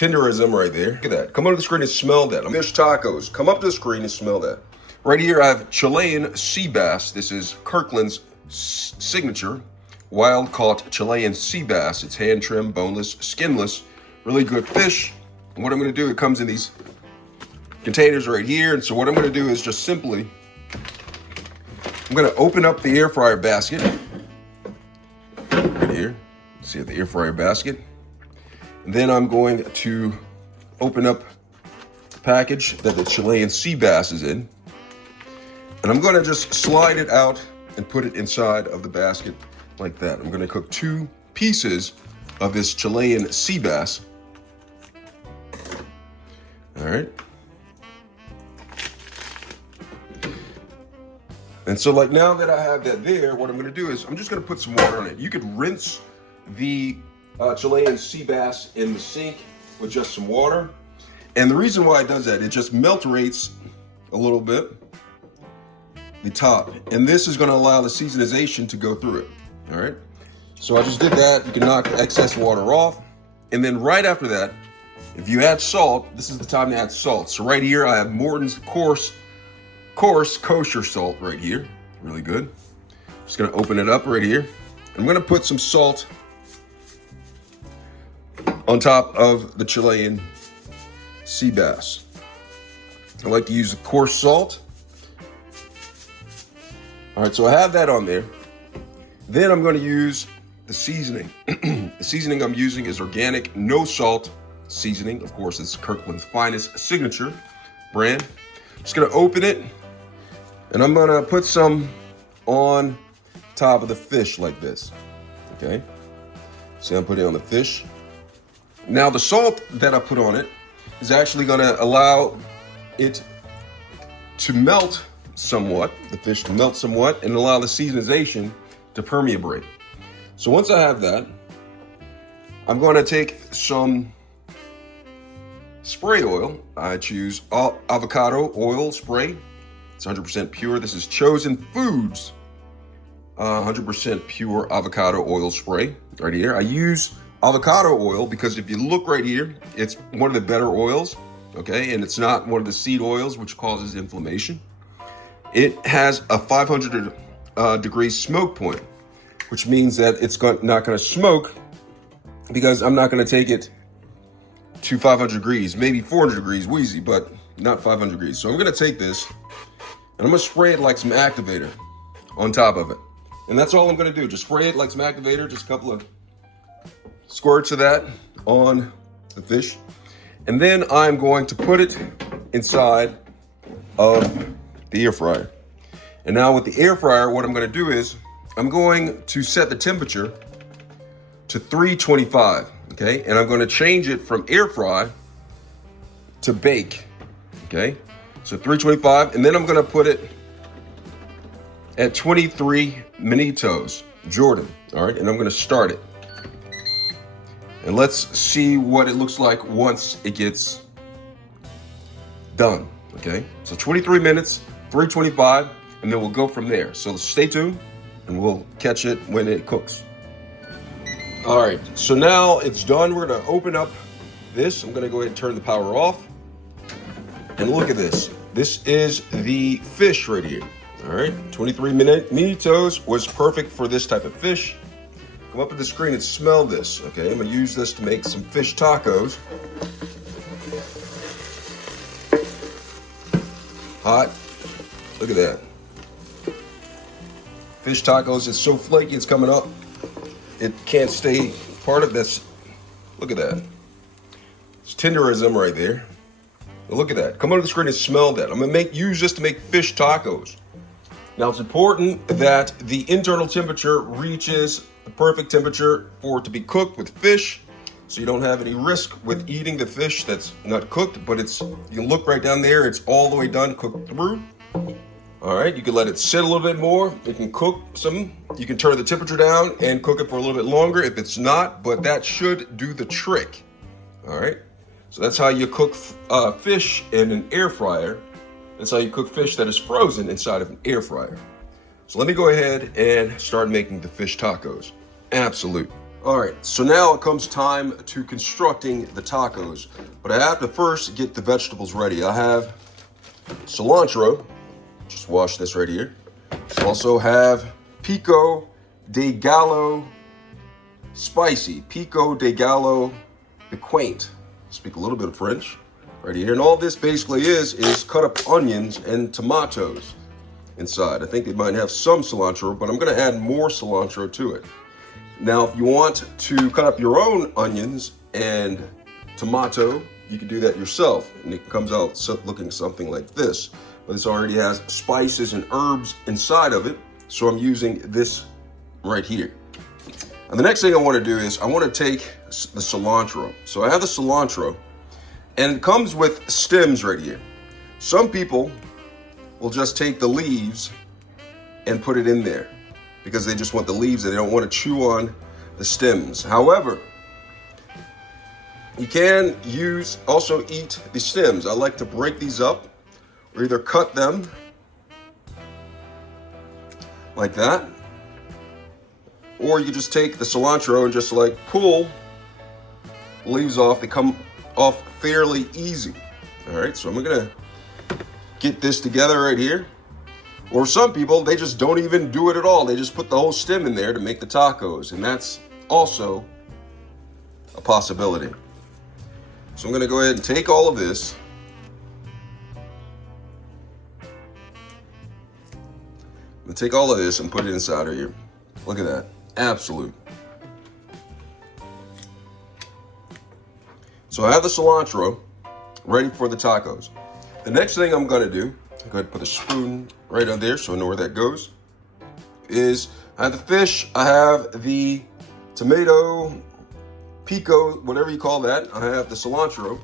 tenderism right there. Look at that. Come up to the screen and smell that. Fish tacos. Come up to the screen and smell that. Right here, I have Chilean sea bass. This is Kirkland's signature wild caught Chilean sea bass. It's hand trimmed, boneless, skinless, really good fish. And what I'm going to do, it comes in these containers right here. And so what I'm going to do is just simply, I'm going to open up the air fryer basket right here. See the air fryer basket. And then I'm going to open up the package that the Chilean sea bass is in. And I'm going to just slide it out and put it inside of the basket like that. I'm going to cook 2 pieces of this Chilean sea bass. All right. And so like now that I have that there, what I'm going to do is I'm just going to put some water on it. You could rinse the Chilean sea bass in the sink with just some water. And the reason why it does that, it just melts a little bit the top. And this is going to allow the seasonization to go through it. All right. So I just did that. You can knock the excess water off. And then right after that, if you add salt, this is the time to add salt. So right here, I have Morton's coarse kosher salt right here. Really good. Just going to open it up right here. I'm going to put some salt on top of the Chilean sea bass. I like to use the coarse salt. All right, so I have that on there. Then I'm going to use the seasoning. The seasoning I'm using is organic, no salt seasoning. Of course, it's Kirkland's finest signature brand. Just going to open it, and I'm going to put some on top of the fish like this. Okay, see, I'm putting it on the fish. Now, the salt that I put on it is actually going to allow it to melt somewhat, the fish to melt somewhat, and allow the seasonization to permeate. So once I have that, I'm going to take some spray oil. I choose avocado oil spray. It's 100% pure. This is Chosen Foods 100% pure avocado oil spray right here. I use avocado oil because if you look right here, it's one of the better oils, okay? And it's not one of the seed oils, which causes inflammation. It has a 500 degree smoke point, which means that it's not going to smoke because I'm not going to take it to 500 degrees, maybe 400 degrees wheezy, but not 500 degrees. So I'm going to take this and I'm going to spray it like some activator on top of it. And that's all I'm going to do. Just spray it like some activator, just a couple of squirts of that on the fish. And then I'm going to put it inside of the air fryer. And now with the air fryer, what I'm going to do is I'm going to set the temperature to 325, okay? And I'm going to change it from air fry to bake, okay? So 325, and then I'm going to put it at 23 minutos, Jordan, all right? And I'm going to start it. And let's see what it looks like once it gets done, okay? So 23 minutes, 325, and then we'll go from there. So stay tuned, and we'll catch it when it cooks. All right, so now it's done. We're gonna open up this. I'm gonna go ahead and turn the power off. And look at this. This is the fish right here, all right? 23 minutos was perfect for this type of fish. Come up to the screen and smell this, okay? I'm gonna use this to make some fish tacos. Hot, look at that. Fish tacos, it's so flaky, it's coming up. It can't stay part of this. Look at that. It's tenderism right there. But look at that. Come on to the screen and smell that. I'm gonna use this to make fish tacos. Now it's important that the internal temperature reaches the perfect temperature for it to be cooked with fish, so you don't have any risk with eating the fish that's not cooked, but you can look right down there, it's all the way done, cooked through. All right, you can let it sit a little bit more. You can cook some. You can turn the temperature down and cook it for a little bit longer if it's not, but that should do the trick. All right, so that's how you cook fish in an air fryer. That's how you cook fish that is frozen inside of an air fryer. So let me go ahead and start making the fish tacos. Absolute All right, so now it comes time to constructing the tacos, but I have to first get the vegetables ready. I have cilantro, just wash this right here. Also have pico de gallo spicy, pico de gallo piquant. Speak a little bit of French right here. And all this basically is cut up onions and tomatoes inside. I think they might have some cilantro, but I'm gonna add more cilantro to it. Now, if you want to cut up your own onions and tomato, you can do that yourself, and it comes out looking something like this. But this already has spices and herbs inside of it, so I'm using this right here. And the next thing I want to do is I want to take the cilantro. So I have the cilantro, and it comes with stems right here. Some people will just take the leaves and put it in there because they just want the leaves and they don't want to chew on the stems. However, you can also eat the stems. I like to break these up or either cut them like that, or you can just take the cilantro and just like pull the leaves off. They come off fairly easy. All right, so I'm gonna get this together right here. Or some people, they just don't even do it at all. They just put the whole stem in there to make the tacos, and that's also a possibility. So I'm gonna go ahead and take all of this. I'm gonna take all of this and put it inside of here. Look at that, absolute. So I have the cilantro ready for the tacos. The next thing I'm gonna do, go ahead and put a spoon right on there so I know where that goes, is I have the fish, I have the tomato, pico, whatever you call that, I have the cilantro,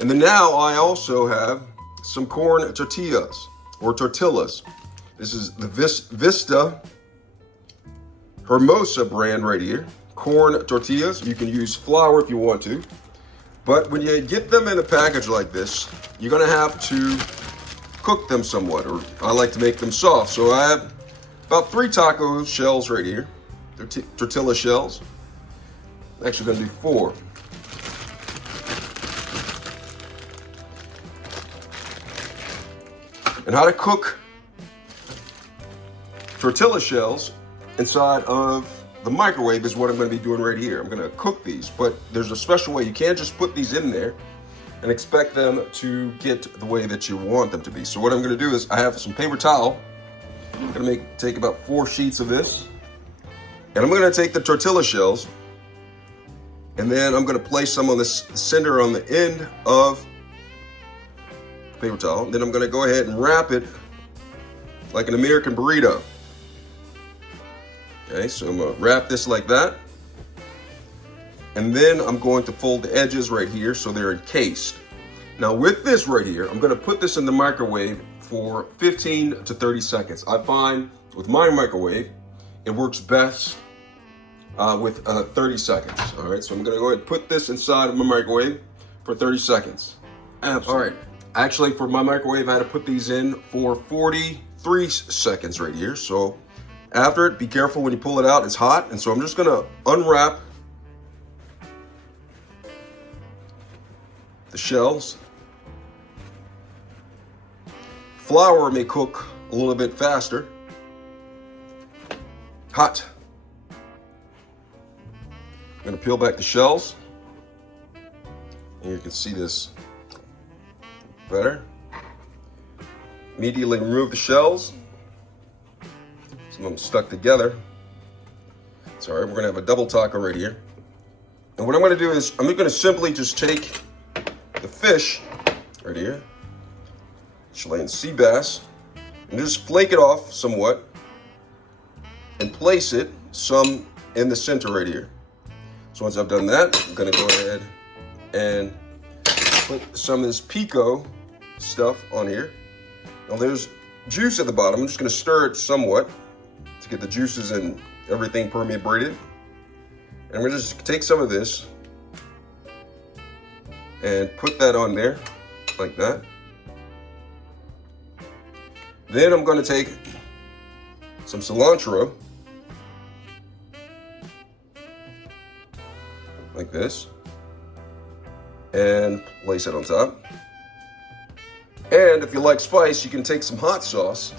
and then now I also have some corn tortillas, or tortillas. This is the Vista Hermosa brand right here, corn tortillas. You can use flour if you want to, but when you get them in a package like this, you're gonna have to cook them somewhat, or I like to make them soft. So I have about 3 taco shells right here. They're tortilla shells. I'm actually gonna do 4. And how to cook tortilla shells inside of the microwave is what I'm gonna be doing right here. I'm gonna cook these, but there's a special way. You can't just put these in there and expect them to get the way that you want them to be. So what I'm gonna do is I have some paper towel. I'm gonna take about 4 sheets of this, and I'm gonna take the tortilla shells, and then I'm gonna place some on the center on the end of the paper towel. Then I'm gonna go ahead and wrap it like an American burrito. Okay, so I'm gonna wrap this like that. And then I'm going to fold the edges right here so they're encased. Now with this right here, I'm gonna put this in the microwave for 15 to 30 seconds. I find with my microwave, it works best with 30 seconds. All right, so I'm gonna go ahead and put this inside of my microwave for 30 seconds. Absolutely. All right, actually for my microwave, I had to put these in for 43 seconds right here. So after it, be careful when you pull it out, it's hot. And so I'm just gonna unwrap the shells. Flour may cook a little bit faster. Hot. I'm gonna peel back the shells. And you can see this better. Immediately remove the shells. Some of them stuck together. It's all right, we're gonna have a double taco right here. And what I'm gonna do is, I'm gonna simply just take the fish right here, Chilean sea bass, and just flake it off somewhat and place it some in the center right here. So once I've done that, I'm gonna go ahead and put some of this pico stuff on here. Now there's juice at the bottom. I'm just gonna stir it somewhat to get the juices and everything permeated. And we're just take some of this and put that on there like that. Then I'm going to take some cilantro this and place it on top. And if you like spice, you can take some hot sauce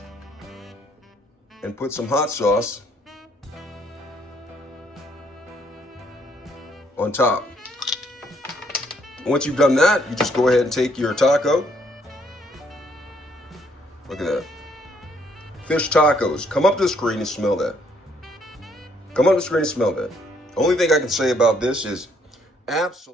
and put some hot sauce on top. Once you've done that, you just go ahead and take your taco. Look at that. Fish tacos. Come up to the screen and smell that. Come up to the screen and smell that. Only thing I can say about this is absolutely